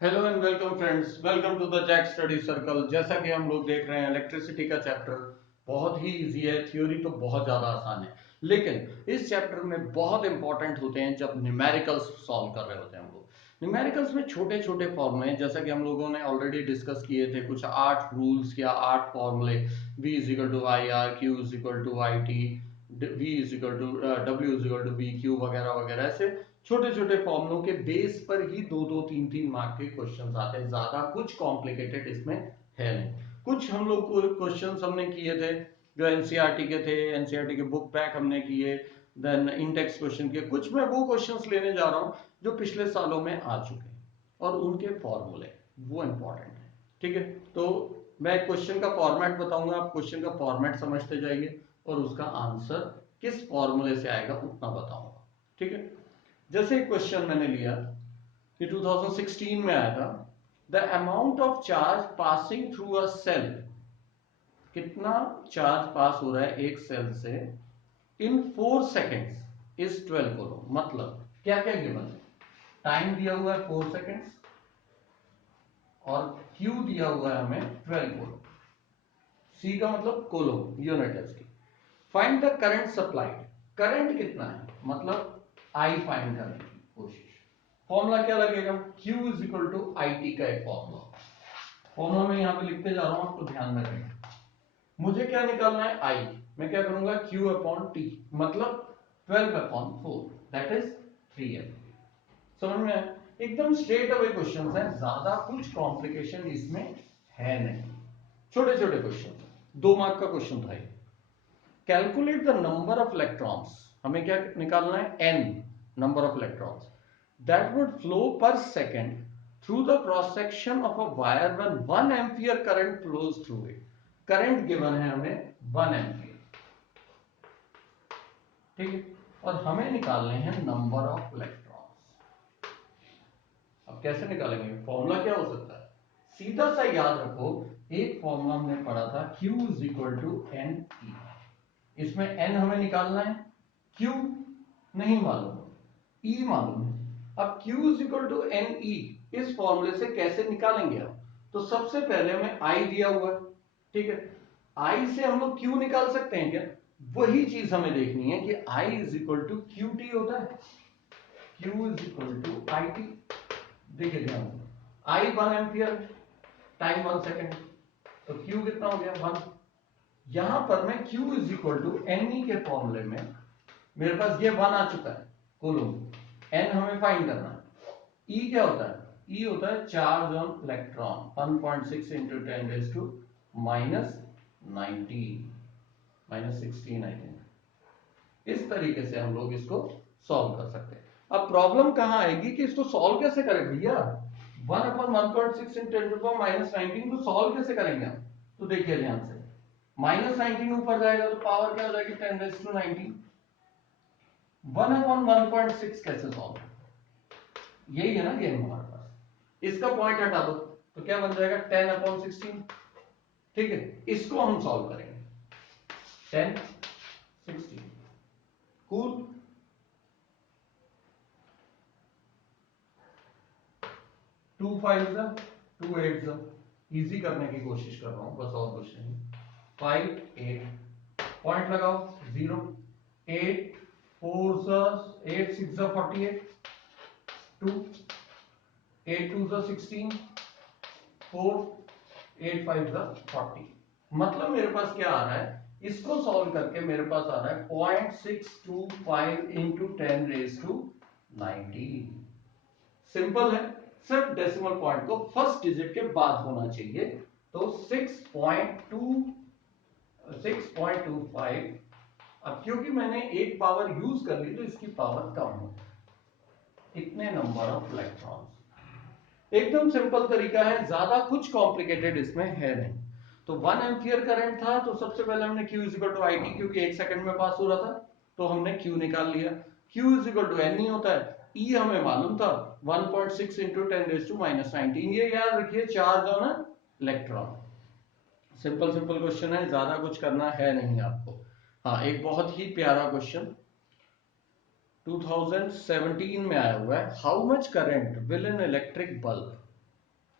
Hello and welcome friends, welcome to the Jack study circle. जैसा कि हम लोग देख रहे हैं, इलेक्ट्रिसिटी का चैप्टर बहुत ही इजी है। थ्योरी तो बहुत ज़्यादा आसान है, लेकिन इस चैप्टर में बहुत इंपॉर्टेंट होते हैं जब न्यूमेरिकल्स सॉल्व कर रहे होते हैं हम लोग। न्यूमेरिकल्स में छोटे छोटे फॉर्मूले, जैसा कि हम लोगों ने ऑलरेडी डिस्कस किए थे, कुछ 8 रूल्स या 8 फॉर्मूले। V is equal to I R, Q is equal to I T, V is equal to W is equal to B Q, वगैरह वगैरह। ऐसे छोटे छोटे फॉर्मुलों के बेस पर ही दो दो तीन तीन मार्क के क्वेश्चंस आते हैं। ज्यादा कुछ कॉम्प्लिकेटेड इसमें है नहीं। कुछ हम लोग को क्वेश्चंस हमने किए थे जो एनसीईआरटी के थे, एनसीईआरटी के बुक बैक हमने किए, देन इंडेक्स क्वेश्चन किए। कुछ मैं वो क्वेश्चंस लेने जा रहा हूं जो पिछले सालों में आ चुके हैं और उनके फॉर्मूले वो इंपॉर्टेंट है। ठीक है, तो मैं क्वेश्चन का फॉर्मेट बताऊंगा, आप क्वेश्चन का फॉर्मेट समझते जाइए और उसका आंसर किस फॉर्मूले से आएगा उतना बताऊंगा। ठीक है, जैसे एक क्वेश्चन मैंने लिया कि 2016 में आया था, the amount of charge passing through a cell, कितना चार्ज पास हो रहा है एक सेल से इन 4 सेकेंड्स इज 12 कोलोम। मतलब क्या क्या गिवन है, टाइम दिया हुआ है 4 सेकेंड्स और क्यू दिया हुआ है हमें 12 कोलोम। सी का मतलब कोलोम, यूनिट है इसकी। Find the current supplied, current कितना है मतलब आई फाइंड करने की कोशिश। फॉर्मूला क्या लगेगा, Q is equal to I T का एक फॉर्मूला। फॉर्मूला मैं यहां पे लिखते जा रहा हूं, आपको ध्यान में रखना। मुझे क्या निकालना है, I। मैं क्या करूंगा, Q अपॉन टी, मतलब 12 अपॉन 4, दैट इज 3M। समझ में आया? एकदम स्ट्रेट अवे क्वेश्चन है, ज्यादा कुछ कॉम्प्लिकेशन इसमें है नहीं। छोटे छोटे क्वेश्चन, 2 मार्क का क्वेश्चन था ये। Calculate the number of electrons, हमें क्या निकालना है, n number of electrons that would flow per second through the cross section of a wire when 1 ampere current flows through it। Current given है हमें 1 ampere. ठीक है, और हमें निकालने हैं नंबर ऑफ इलेक्ट्रॉन्स। अब कैसे निकालेंगे, फॉर्मूला क्या हो सकता है, सीधा सा याद रखो। एक फॉर्मूला हमने पढ़ा था, Q is equal to N E. इसमें n हमें निकालना है, Q नहीं मालूम, E मालूम है। अब Q is equal to N E, इस फॉर्मूले से कैसे निकालेंगे हम, तो सबसे पहले हमें I दिया हुआ है। ठीक है, I से हम लोग Q निकाल सकते हैं क्या, वही चीज हमें देखनी है कि I is equal to Q T होता है, Q is equal to I T. देखिए ध्यान, I 1 एम्पियर, टाइम 1 सेकेंड, तो Q कितना हो गया 1। यहां पर मैं Q is equal to N E के फॉर्मूले में मेरे पास ये 1 आ चुका है कूलम, n हमें फाइंड करना है। E क्या होता है, E होता है charge on electron, 1.6 into 10 raise to minus 19, minus 16 I think. इस तरीके से हम लोग इसको सॉल्व कर सकते हैं। अब प्रॉब्लम कहां आएगी कि इसको सॉल्व कैसे करें भैया, 1 अपॉन 1.6 इंटू 10 टू माइनस 19 को सॉल्व कैसे करेंगे हम। तो देखिए ध्यान से, माइनस 19 ऊपर जाएगा तो पावर क्या हो जाएगी 10 रेज टू 19। 1 अपॉन 1.6 कैसे सॉल्व, यही है ना गेम हमारे पास। इसका पॉइंट हटा दो तो क्या बन जाएगा 10 अपॉन 16। ठीक है, इसको हम सॉल्व करेंगे, 10 16 कूल। 2 5 जा 2 8 जा, इजी करने की कोशिश कर रहा हूं बस, और कुछ नहीं। 5 8 पॉइंट लगाओ 0, 8 4 जा 8 6 जा 48, 2 8 2 जा 16, 4 8 5 जा 40। मतलब मेरे पास क्या आ रहा है, इसको सॉल्व करके मेरे पास आ रहा है 0.625 इंटू 10 रेज टू 19। सिंपल है, सिर्फ डेसिमल पॉइंट को फर्स्ट डिजिट के बाद होना चाहिए। तो 6.25। अब क्योंकि मैंने एक पावर यूज कर ली तो इसकी पावर कम हो, इतने नंबर ऑफ इलेक्ट्रॉन्स। एकदम सिंपल तरीका है, ज्यादा कुछ कॉम्प्लिकेटेड इसमें है नहीं। तो 1 एम्पियर करंट था तो सबसे पहले हमने Q is equal to I T, क्योंकि 1 सेकंड में पास हो रहा था तो हमने Q निकाल लिया। Q is equal to N E होता है, E हमें मालूम था 1.6 इंटू 10 रेज टू माइनस 19। ये याद रखिए, charge on electron. Simple simple question है, ज्यादा कुछ करना है नहीं आपको। हाँ, एक बहुत ही प्यारा क्वेश्चन 2017 में आया हुआ है, how much current will an electric bulb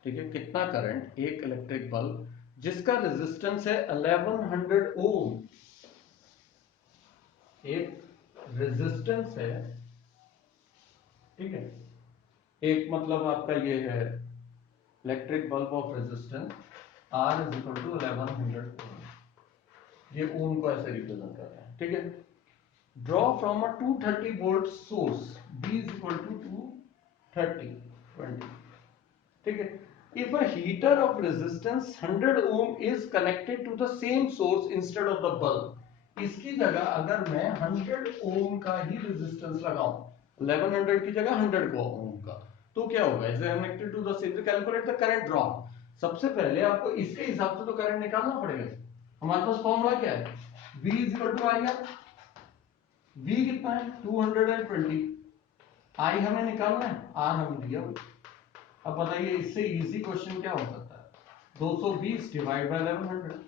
ठीक है, कितना करंट एक इलेक्ट्रिक बल्ब जिसका रेजिस्टेंस है 1100 ओम, एक रेजिस्टेंस है, ठीक है, एक मतलब आपका ये है electric bulb of resistance R is equal to 1100 ohm, ये ओम को ऐसे रिप्रेजेंट करता है, ठीक है। Draw from a 230 volt source B is equal to 230 20, ठीक है। If a heater of resistance 100 ohm is connected to the same source instead of the bulb, इसकी जगह अगर मैं 100 ओम का ही रेजिस्टेंस लगाऊं, 1100 की जगह 100 को ओम का, तो क्या होगा? Is connected to the same, calculate the current draw. सबसे पहले आपको इसके हिसाब से तो करंट निकालना पड़ेगा। हमारे पास फॉर्मूला क्या है? V is equal to I R. V कितना है? 220। I हमें निकालना है, R हमें दिया। अब बताइए इससे इजी क्वेश्चन क्या हो सकता है? 220 डिवाइड बाय 1100,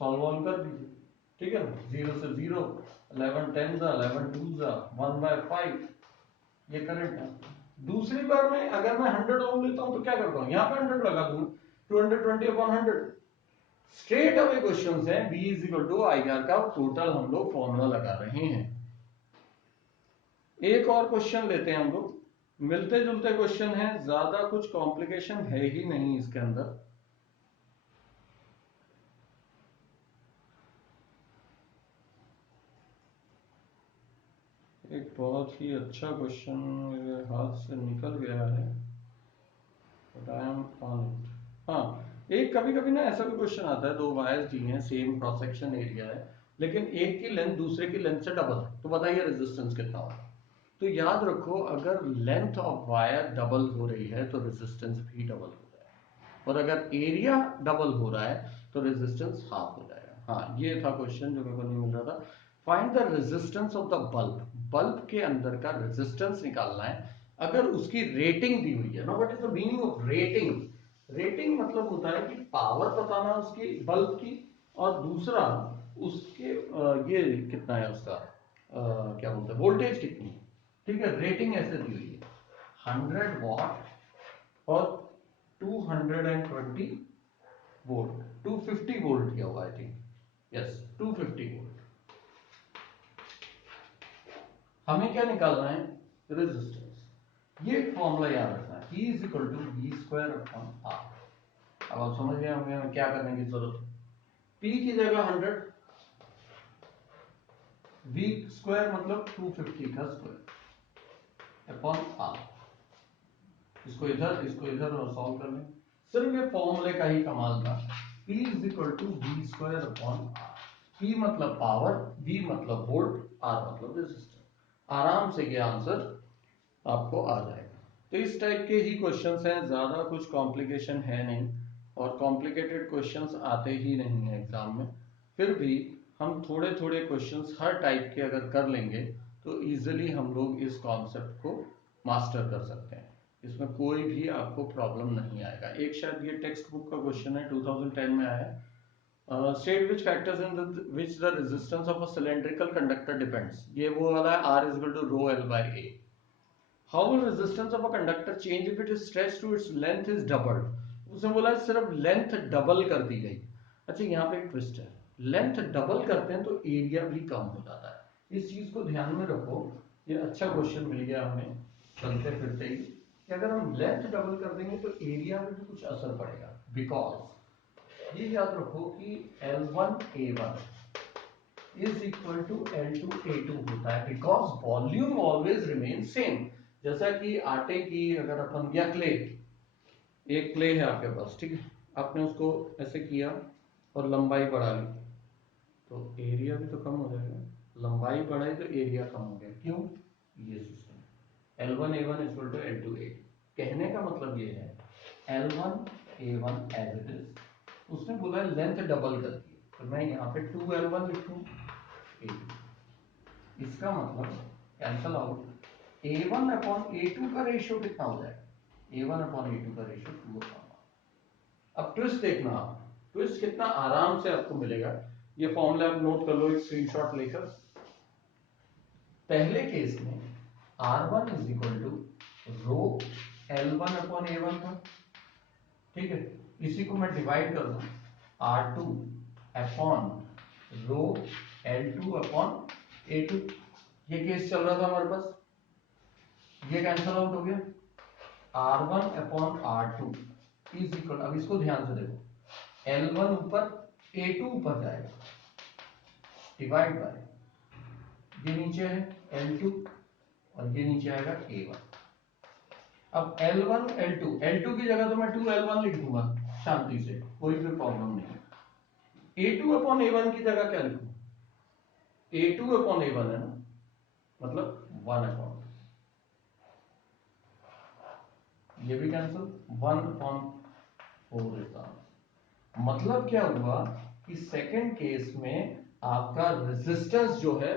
सॉल्व ऑन कर दीजिए, ठीक है ना। 0 से 0, 11 10 11 2 1/5, ये करंट है। दूसरी बार में अगर मैं 100 ओम लेता हूं तो क्या करता हूं? यहां पे 100 लगा दूंगा, 220 अपॉन 100। स्ट्रेट अवे क्वेश्चंस है, V is equal to I R का टोटल हम लोग फॉर्मूला लगा रहे हैं। एक और क्वेश्चन लेते हैं हम लोग, मिलते जुलते क्वेश्चन है, ज्यादा कुछ कॉम्प्लिकेशन है ही नहीं इसके अंदर। एक बहुत ही अच्छा क्वेश्चन मेरे हाथ से निकल गया है, but I am on it. हाँ, एक कभी कभी ना ऐसा भी क्वेश्चन आता है, दो वायर्स दी हैं, सेम क्रॉस सेक्शन एरिया है, लेकिन एक की लेंथ दूसरे की लेंथ से डबल है, तो बताइए रेजिस्टेंस कितना होगा? तो याद रखो, अगर लेंथ ऑफ वायर डबल हो रही है तो रेजिस्टेंस भी डबल हो रहा है, और अगर एरिया डबल हो रहा है तो रेजिस्टेंस हाफ हो जाएगा। हाँ, ये था क्वेश्चन जो मेरे को नहीं मिल रहा था। Find the resistance of the bulb, bulb के अंदर का रेजिस्टेंस निकालना है, अगर उसकी रेटिंग दी हुई है ना। What is the meaning of rating? Rating मतलब होता है कि पावर बताना उसकी बल्ब की, और दूसरा उसके ये कितना है उसका क्या बोलते हैं, वोल्टेज कितनी है, ठीक है। रेटिंग ऐसे दी हुई है 100 वॉट और 220 वोल्ट, 250 वोल्ट किया हुआ, आई थिंक, यस 250 वोल्ट। हमें क्या निकालना है? रेजिस्टेंस। ये फॉर्मूला याद रखना है, E is equal to V square upon R। अब आप समझ गए होंगे हमें क्या करने की जरूरत है। P की जगह 100, V स्क्वायर मतलब 250 का स्क्वायर अपॉन R। इसको इधर और सॉल्व कर लें। सिर्फ ये फॉर्मूले का ही कमाल था। P is equal to V square upon R। P मतलब पावर, V मतलब वोल्ट, R मतलब रेजिस्टेंस। आराम से ये आंसर आपको आ जाएगा। तो इस टाइप के ही क्वेश्चंस हैं, ज्यादा कुछ कॉम्प्लिकेशन है नहीं, और कॉम्प्लिकेटेड क्वेश्चंस आते ही नहीं है एग्जाम में। फिर भी हम थोड़े थोड़े क्वेश्चंस हर टाइप के अगर कर लेंगे तो इजीली हम लोग इस कॉन्सेप्ट को मास्टर कर सकते हैं, इसमें कोई भी आपको प्रॉब्लम नहीं आएगा। एक शायद ये टेक्स्ट बुक का क्वेश्चन है, 2010 में आया, state which factors in which the resistance of a cylindrical conductor depends, ये वो वाला है, R is equal to rho L by A। How will resistance of a conductor change if it is stretched to its length is doubled? उसने बोला सिर्फ length double कर दी गई। अच्छा, यहाँ पे एक ट्विस्ट है, लेंथ डबल करते हैं तो एरिया भी कम हो जाता है। इस चीज को ध्यान में रखो, ये अच्छा क्वेश्चन मिल गया हमें चलते फिरते ही, कि अगर हम लेंथ डबल कर देंगे तो एरिया में भी कुछ असर पड़ेगा। बिकॉज ये याद रखो कि L1A1 is equal to L2A2 होता है, because volume always remains same। जैसा कि आटे की अगर अपन, या क्ले, एक क्ले है आपके पास, ठीक है, आपने उसको ऐसे किया और लंबाई बढ़ा ली तो एरिया भी तो कम हो जाएगा। लंबाई बढ़ाई तो एरिया कम हो गया, क्यों? ये system L1A1 equal to L2A। कहने का मतलब ये है L1A1 एज इट इज, उसने बोला लेंथ डबल कर दी, तो मैं यहाँ पे 2L1 लिखूं, इसका मतलब cancel out, A1 upon A2 का रेशियो कितना हो जाएगा? A1 अपॉन A2 का रेशियो 2/1। अब ट्विस्ट देखना आप, ट्विस्ट कितना आराम से आपको मिलेगा। ये फॉर्मूला आप नोट कर लो एक स्क्रीनशॉट लेकर। पहले केस में R1 is equal to rho L1 upon A1 था, ठीक है, इसी को मैं डिवाइड कर दूं R2 upon rho L2 upon A2। ये केस चल रहा था हमारे पास, ये कैंसल आउट हो गया। R1 upon R2 is equal, अब इसको ध्यान से देखो, L1 ऊपर A2 ऊपर जाएगा डिवाइड बाय, ये नीचे है L2 और ये नीचे आएगा A1। अब L1 L2, L2 की जगह तो मैं 2L1 लिख दूंगा शांति से, कोई भी प्रॉब्लम नहीं है। A2 अपॉन A1 की जगह क्या लिखूं, A2 अपॉन A1 है ना, मतलब 1 अपॉन, ये भी कैंसिल, 1 अपॉन 4 इज द, मतलब क्या हुआ कि सेकंड केस में आपका रेजिस्टेंस जो है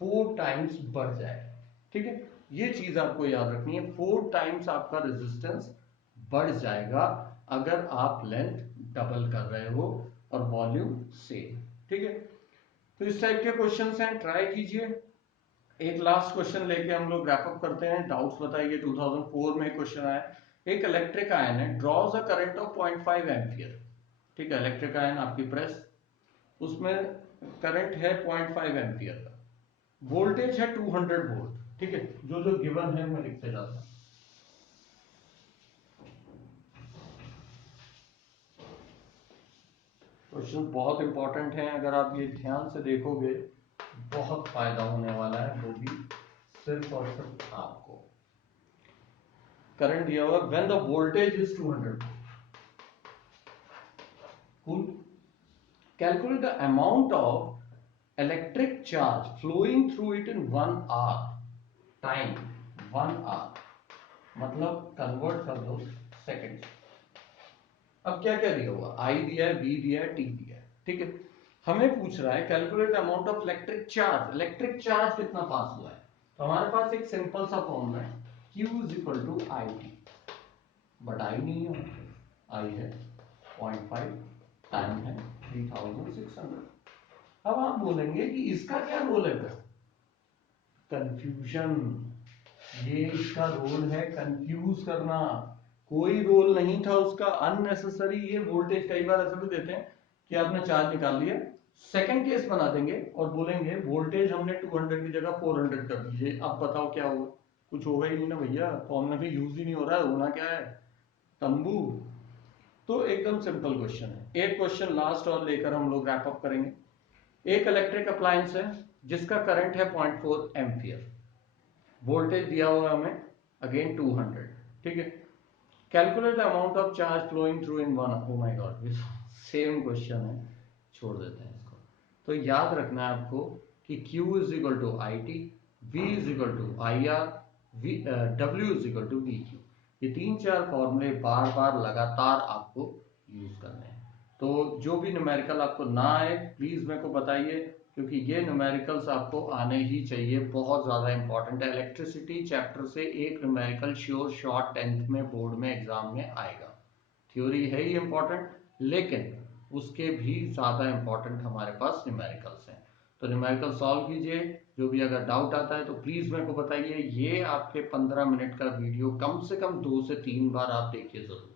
4 टाइम्स बढ़ जाएगा। ठीक है, ये चीज आपको याद रखनी है, 4 टाइम्स आपका रेजिस्टेंस बढ़ जाएगा अगर आप लेंथ डबल कर रहे हो और वॉल्यूम सेम। ठीक है, तो इस टाइप के क्वेश्चंस हैं, ट्राई कीजिए। एक लास्ट क्वेश्चन लेके हम लोग रैप अप करते हैं, डाउट्स बताइए। 2004 में क्वेश्चन आया, एक इलेक्ट्रिक आयन है, draws a current of 0.5 ampere. ठीक है, इलेक्ट्रिक आयन आपकी प्रेस, उसमें करंट है 0.5 एम्पियर का, वोल्टेज है 200 वोल्ट। ठीक है, जो जो गिवन है मैं लिखते जाता हूं। क्वेश्चन बहुत इंपॉर्टेंट है, अगर आप ये ध्यान से देखोगे बहुत फायदा होने वाला है, वो भी सिर्फ और सिर्फ आपको। करंट दिया हुआ, when the voltage is 200 volt, calculate the amount of electric charge flowing through it in 1 hour, time 1 hour, मतलब कन्वर्ट कर दो सेकंड। अब क्या क्या दिया हुआ, I दिया है, B दिया है, T दिया है। ठीक है, हमें पूछ रहा है calculate amount of electric charge, electric charge कितना पास हुआ है। तो हमारे पास एक सिंपल सा फॉर्मूला है, Q is equal to IT, but I नहीं है, I है 0.5, टाइम है 3600। अब आप बोलेंगे कि इसका क्या रोल है फिर, कंफ्यूजन, ये इसका रोल है कंफ्यूज करना, कोई रोल नहीं था उसका, अननेसेसरी। ये वोल्टेज कई बार ऐसे भी देते हैं कि आपने चार्ज निकाल लिया, सेकंड केस बना देंगे और बोलेंगे वोल्टेज हमने 200 की जगह 400 कर दीजिए, अब बताओ क्या होगा, कुछ होगा ही नहीं ना भैया, फॉर्मूला भी यूज ही नहीं हो रहा है, होना क्या है, तंबू। तो एकदम सिंपल क्वेश्चन है। एक क्वेश्चन लास्ट और लेकर हम लोग रैप अप करेंगे। एक इलेक्ट्रिक अप्लायंस है जिसका करंट है 0.4 एम्पियर, वोल्टेज दिया हुआ है हमें अगेन 200। ठीक है, calculate the amount of charge flowing through in one, oh my god same question है, छोड़ देते हैं इसको। तो याद रखना है आपको कि Q is equal to I T, V is equal to I R, W is equal to V Q. ये 3-4 फॉर्मूले बार बार लगातार आपको यूज करने हैं। तो जो भी न्यूमेरिकल आपको ना आए प्लीज मेरे को बताइए, क्योंकि ये न्यूमेरिकल्स आपको आने ही चाहिए, बहुत ज्यादा इंपॉर्टेंट है। इलेक्ट्रिसिटी चैप्टर से एक न्यूमेरिकल श्योर शॉर्ट 10th में बोर्ड में एग्जाम में आएगा। थ्योरी है ही इंपॉर्टेंट, लेकिन उसके भी ज्यादा इंपॉर्टेंट हमारे पास न्यूमेरिकल्स हैं। तो न्यूमेरिकल सॉल्व कीजिए, जो भी अगर डाउट आता है तो प्लीज मेरे को बताइए। ये आपके 15 मिनट का वीडियो कम से कम 2 से 3 बार आप देखिए जरूर,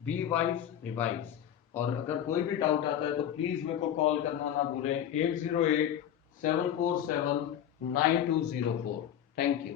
बी वाइज रिवाइज। और अगर कोई भी डाउट आता है तो प्लीज मेरे को कॉल करना ना भूलें, 808-747-9204। Thank you.